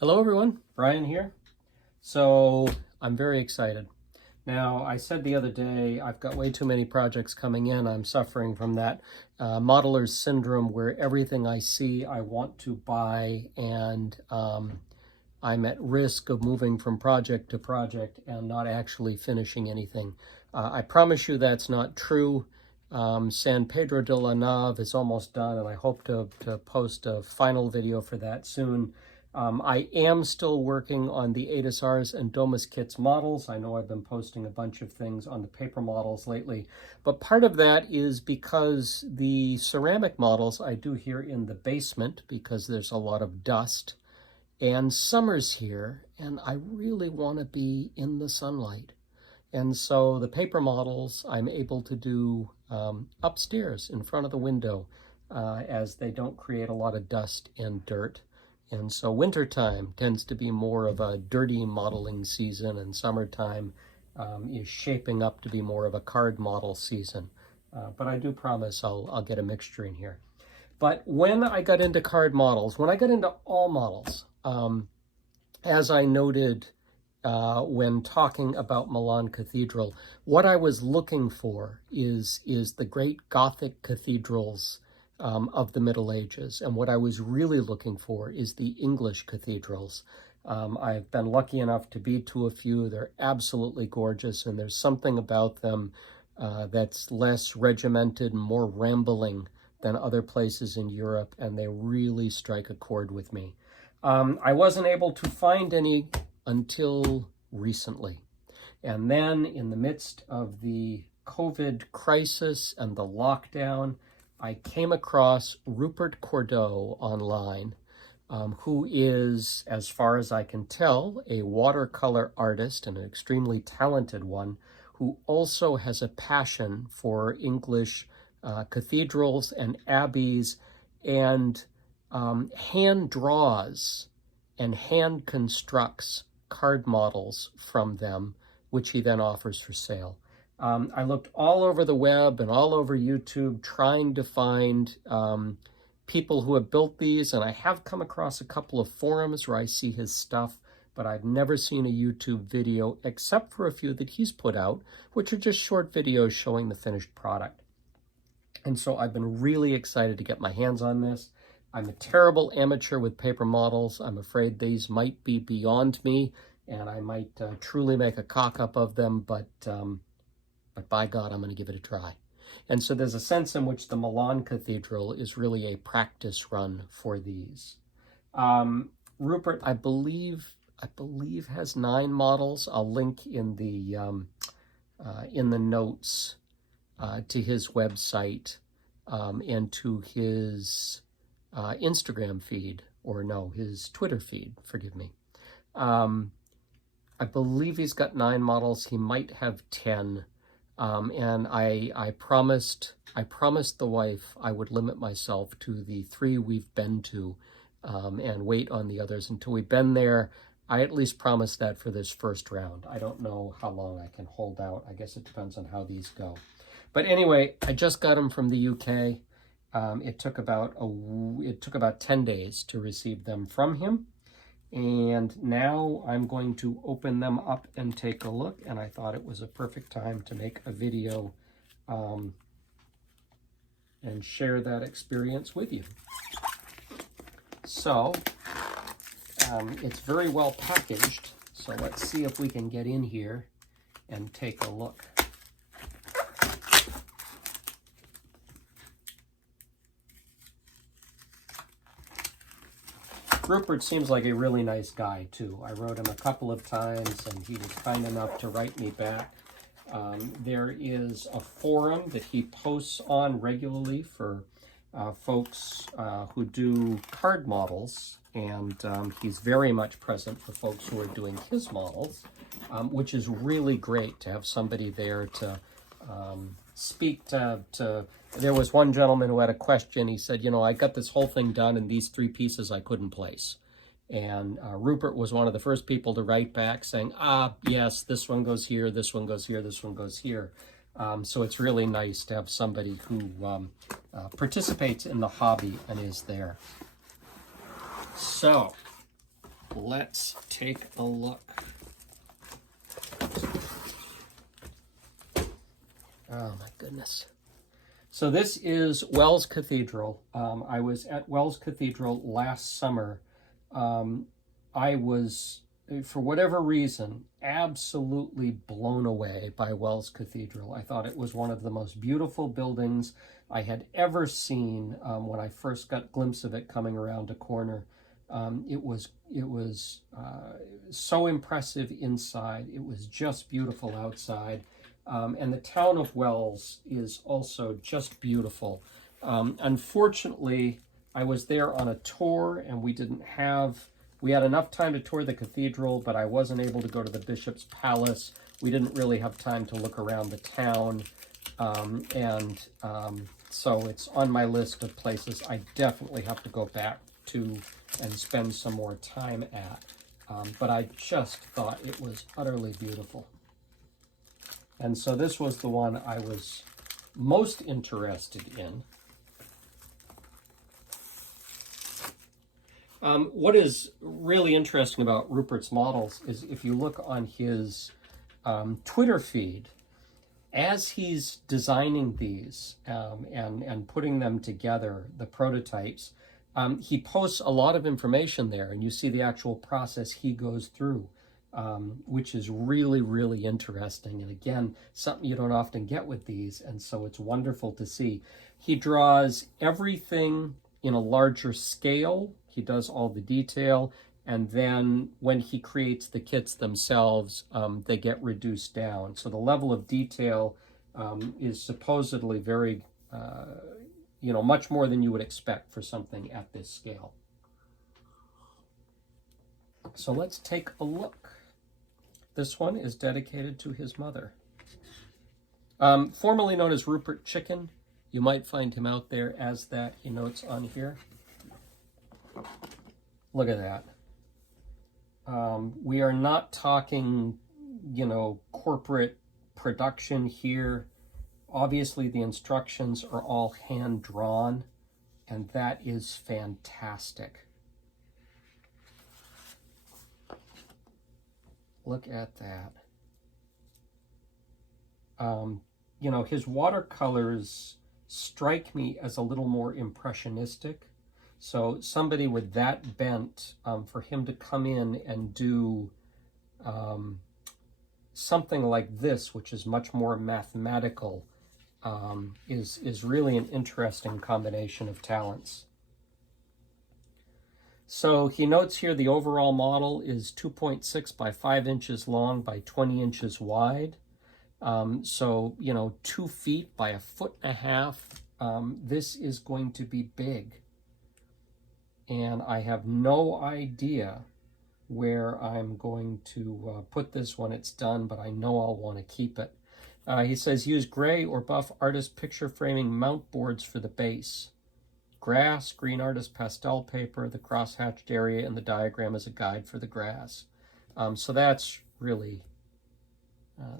Hello everyone, Brian here. So I'm very excited. Now, I said the other day, I've got way too many projects coming in. I'm suffering from that modeler's syndrome where everything I see I want to buy, and I'm at risk of moving from project to project and not actually finishing anything. I promise you that's not true. San Pedro de la Nave is almost done, and I hope to post a final video for that soon. I am still working on the ADASRs and Domus Kits models. I know I've been posting a bunch of things on the paper models lately, but part of that is because the ceramic models I do here in the basement because there's a lot of dust, and summer's here, and I really want to be in the sunlight. And so the paper models I'm able to do upstairs in front of the window as they don't create a lot of dust and dirt. And so wintertime tends to be more of a dirty modeling season, and summertime is shaping up to be more of a card model season. But I do promise I'll get a mixture in here. But when I got into card models, when I got into all models, as I noted when talking about Milan Cathedral, what I was looking for is the great Gothic cathedrals of the Middle Ages. And what I was really looking for is the English cathedrals. I've been lucky enough to be to a few. They're absolutely gorgeous, and there's something about them that's less regimented and more rambling than other places in Europe, and they really strike a chord with me. I wasn't able to find any until recently. And then in the midst of the COVID crisis and the lockdown, I came across Rupert Cordeux online, who is, as far as I can tell, a watercolor artist and an extremely talented one, who also has a passion for English cathedrals and abbeys, and hand draws and hand constructs card models from them, which he then offers for sale. I looked all over the web and all over YouTube trying to find people who have built these, and I have come across a couple of forums where I see his stuff, but I've never seen a YouTube video except for a few that he's put out, which are just short videos showing the finished product. And so I've been really excited to get my hands on this. I'm a terrible amateur with paper models. I'm afraid these might be beyond me, and I might truly make a cock-up of them, but by God, I'm going to give it a try. And so there's a sense in which the Milan Cathedral is really a practice run for these. Rupert, I believe has 9 models. I'll link in the notes to his website and to his Instagram feed, or no, his Twitter feed, forgive me. I believe he's got 9 models. He might have 10. And I promised the wife I would limit myself to the 3 we've been to and wait on the others until we've been there. I at least promised that for this first round. I don't know how long I can hold out. I guess it depends on how these go. But anyway, I just got them from the UK. It took about 10 days to receive them from him. And now I'm going to open them up and take a look, and I thought it was a perfect time to make a video and share that experience with you. So it's very well packaged, so let's see if we can get in here and take a look. Rupert seems like a really nice guy, too. I wrote him a couple of times, and he was kind enough to write me back. There is a forum that he posts on regularly for folks who do card models, and he's very much present for folks who are doing his models, which is really great to have somebody there to speak to. There was one gentleman who had a question. He said, you know, I got this whole thing done and these 3 pieces I couldn't place. And Rupert was one of the first people to write back saying, yes, this one goes here, this one goes here, this one goes here. So it's really nice to have somebody who participates in the hobby and is there. So let's take a look. Oh my goodness. So this is Wells Cathedral. I was at Wells Cathedral last summer. I was, for whatever reason, absolutely blown away by Wells Cathedral. I thought it was one of the most beautiful buildings I had ever seen when I first got a glimpse of it coming around a corner. It was so impressive inside. It was just beautiful outside. And the town of Wells is also just beautiful. Unfortunately, I was there on a tour and we had enough time to tour the cathedral, but I wasn't able to go to the Bishop's Palace. We didn't really have time to look around the town. So it's on my list of places I definitely have to go back to and spend some more time at. But I just thought it was utterly beautiful. And so this was the one I was most interested in. What is really interesting about Rupert's models is if you look on his Twitter feed, as he's designing these and putting them together, the prototypes, he posts a lot of information there, and you see the actual process he goes through, which is really, really interesting. And again, something you don't often get with these, and so it's wonderful to see. He draws everything in a larger scale. He does all the detail, and then when he creates the kits themselves, they get reduced down. So the level of detail is supposedly very, much more than you would expect for something at this scale. So let's take a look. This one is dedicated to his mother. Formerly known as Rupert Chicken. You might find him out there as that, he notes on here. Look at that. We are not talking, corporate production here. Obviously, the instructions are all hand-drawn, and that is fantastic. Look at that. His watercolors strike me as a little more impressionistic. So somebody with that bent, for him to come in and do something like this, which is much more mathematical, is really an interesting combination of talents. So he notes here the overall model is 2.6 by 5 inches long by 20 inches wide. 2 feet by 1.5 feet. This is going to be big. And I have no idea where I'm going to put this when it's done, but I know I'll want to keep it. He says use gray or buff artist picture framing mount boards for the base. Grass, green artist pastel paper, the cross-hatched area, and the diagram as a guide for the grass. So that's really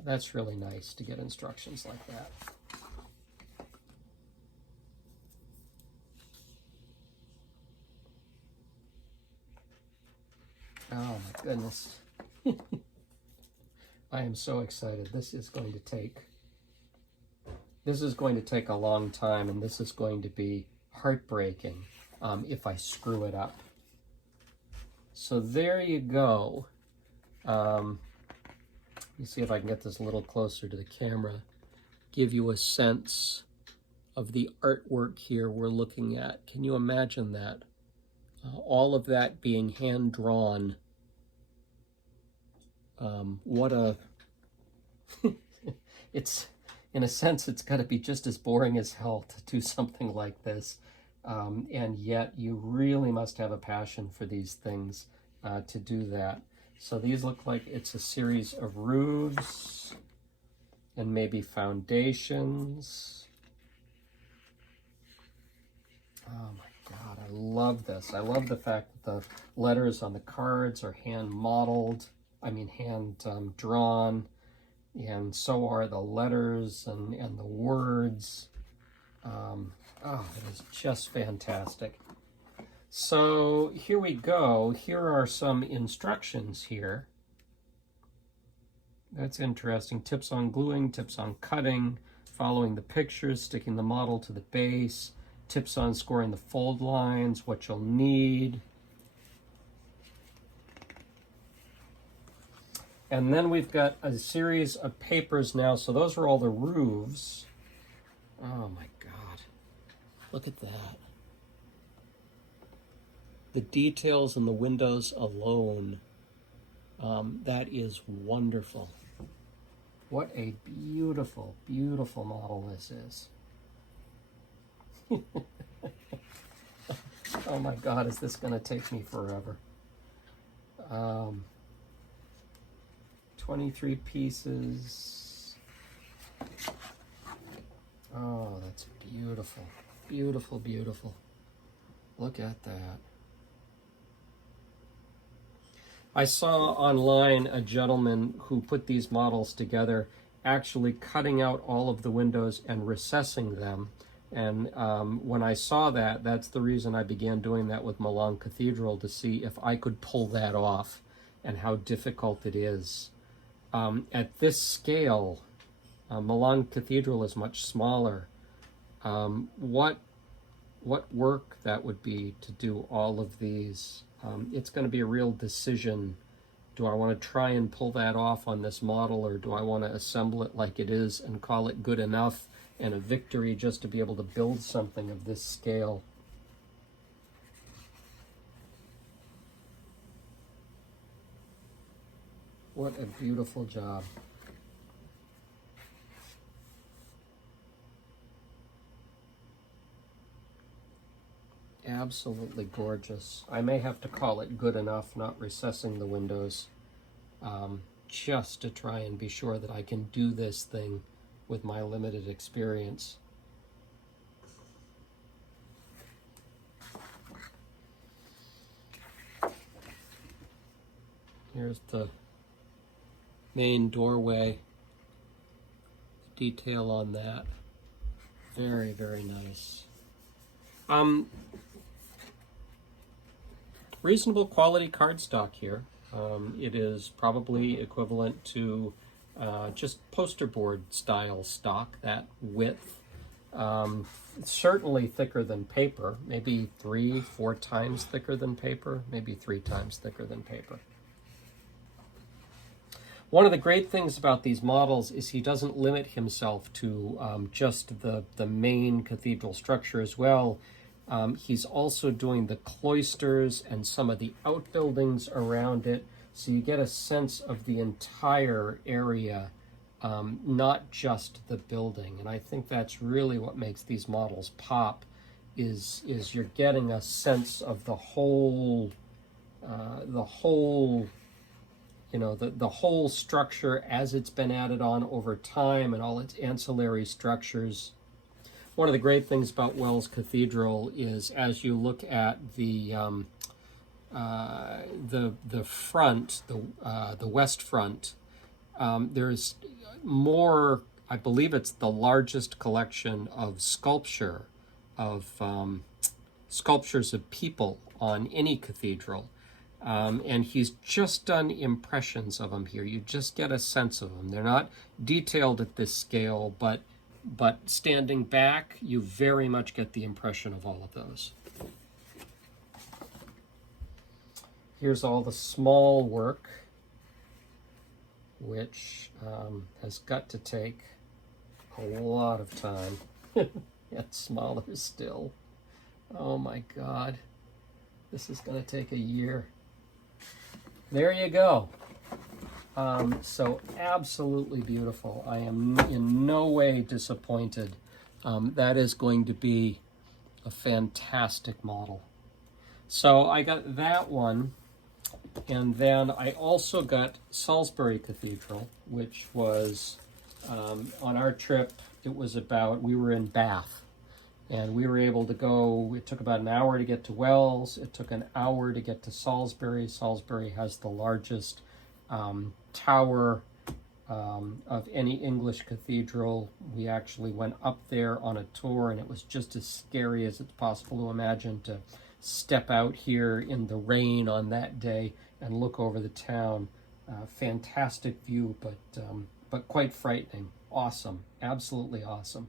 nice to get instructions like that. Oh my goodness. I am so excited. This is going to take a long time, and this is going to be heartbreaking if I screw it up. So there you go. Let me see if I can get this a little closer to the camera, give you a sense of the artwork here we're looking at. Can you imagine that? All of that being hand-drawn. It's, in a sense, it's got to be just as boring as hell to do something like this. And yet you really must have a passion for these things to do that. So these look like it's a series of roofs and maybe foundations. Oh my God, I love this. I love the fact that the letters on the cards are hand drawn, and so are the letters and the words. It is just fantastic. So here we go. Here are some instructions here. That's interesting. Tips on gluing, tips on cutting, following the pictures, sticking the model to the base, tips on scoring the fold lines, what you'll need. And then we've got a series of papers now. So those are all the roofs. Oh my God. Look at that. The details in the windows alone. That is wonderful. What a beautiful, beautiful model this is. Oh my God, is this going to take me forever? 23 pieces. Oh, that's beautiful. Beautiful, beautiful. Look at that. I saw online a gentleman who put these models together actually cutting out all of the windows and recessing them. And when I saw that, that's the reason I began doing that with Milan Cathedral, to see if I could pull that off and how difficult it is. At this scale, Milan Cathedral is much smaller. What work that would be to do all of these. It's going to be a real decision. Do I want to try and pull that off on this model, or do I want to assemble it like it is and call it good enough and a victory just to be able to build something of this scale? What a beautiful job. Absolutely gorgeous. I may have to call it good enough, not recessing the windows, just to try and be sure that I can do this thing with my limited experience. Here's the main doorway. Detail on that. Very, very nice. Reasonable quality cardstock here. It is probably equivalent to just poster board style stock, that width. Certainly thicker than paper, maybe 3-4 times thicker than paper, maybe 3 times thicker than paper. One of the great things about these models is he doesn't limit himself to just the main cathedral structure as well. He's also doing the cloisters and some of the outbuildings around it, so you get a sense of the entire area, not just the building. And I think that's really what makes these models pop, is you're getting a sense of the whole the whole structure as it's been added on over time and all its ancillary structures. One of the great things about Wells Cathedral is, as you look at the front, the west front, there's more. I believe it's the largest collection of sculptures of people on any cathedral. And he's just done impressions of them here. You just get a sense of them. They're not detailed at this scale, but standing back, you very much get the impression of all of those. Here's all the small work, which has got to take a lot of time. Yet smaller still. Oh my God. This is going to take a year. There you go. So absolutely beautiful. I am in no way disappointed. That is going to be a fantastic model. So I got that one, and then I also got Salisbury Cathedral, which was on our trip. It was we were in Bath, and we were able to go. It took about an hour to get to Wells. It took an hour to get to Salisbury. Salisbury has the largest tower of any English cathedral. We actually went up there on a tour, and it was just as scary as it's possible to imagine, to step out here in the rain on that day and look over the town. Fantastic view, but quite frightening. Awesome, absolutely awesome.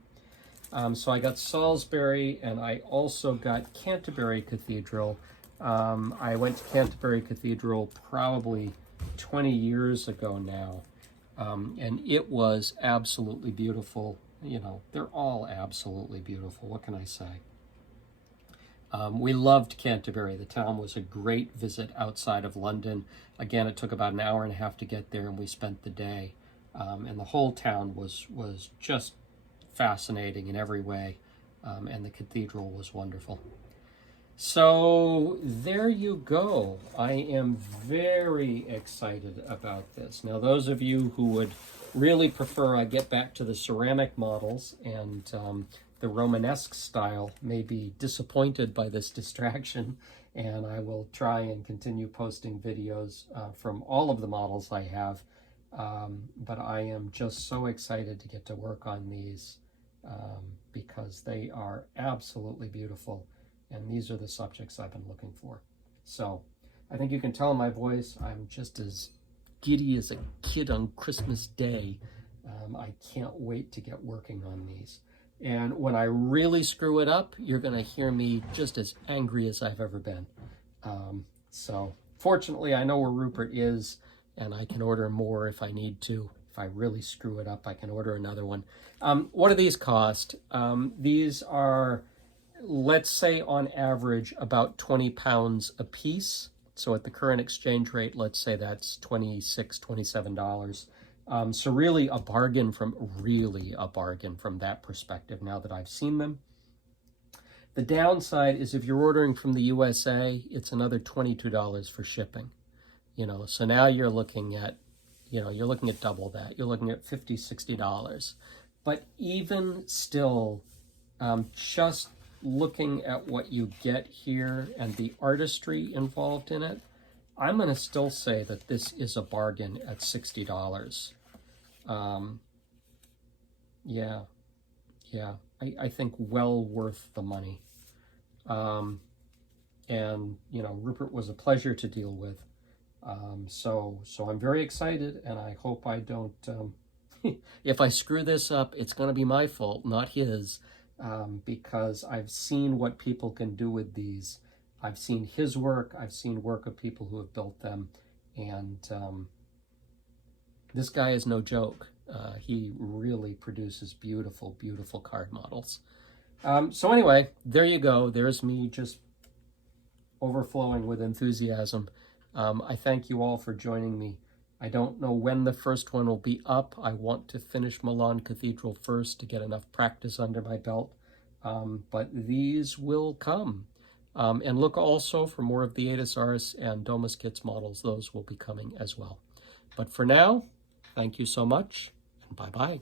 So I got Salisbury, and I also got Canterbury Cathedral. I went to Canterbury Cathedral probably 20 years ago now, and it was absolutely beautiful. You know, they're all absolutely beautiful. What can I say? We loved Canterbury. The town was a great visit outside of London. Again, it took about an hour and a half to get there, and we spent the day. And the whole town was just fascinating in every way, and the cathedral was wonderful. So there you go. I am very excited about this. Now, those of you who would really prefer I get back to the ceramic models and the Romanesque style may be disappointed by this distraction, and I will try and continue posting videos from all of the models I have. But I am just so excited to get to work on these because they are absolutely beautiful, and these are the subjects I've been looking for. So I think you can tell in my voice I'm just as giddy as a kid on Christmas Day. I can't wait to get working on these. And when I really screw it up, you're going to hear me just as angry as I've ever been. So fortunately, I know where Rupert is, and I can order more if I need to. If I really screw it up, I can order another one. What do these cost? These are, let's say on average, about 20 pounds a piece. So at the current exchange rate, let's say that's $26, $27. So really a bargain from that perspective now that I've seen them. The downside is if you're ordering from the USA, it's another $22 for shipping. You know, so now you're looking at double that. You're looking at $50, $60. But even still, just looking at what you get here and the artistry involved in it, I'm going to still say that this is a bargain at $60. I think well worth the money. And, you know, Rupert was a pleasure to deal with. So I'm very excited, and I hope I don't, if I screw this up, it's going to be my fault, not his, because I've seen what people can do with these. I've seen his work, I've seen work of people who have built them, and this guy is no joke. He really produces beautiful, beautiful card models. So anyway, there you go. There's me just overflowing with enthusiasm. I thank you all for joining me. I don't know when the first one will be up. I want to finish Milan Cathedral first to get enough practice under my belt, but these will come. And look also for more of the Aetas Ars and Domus Kits models. Those will be coming as well. But for now, thank you so much, and bye-bye.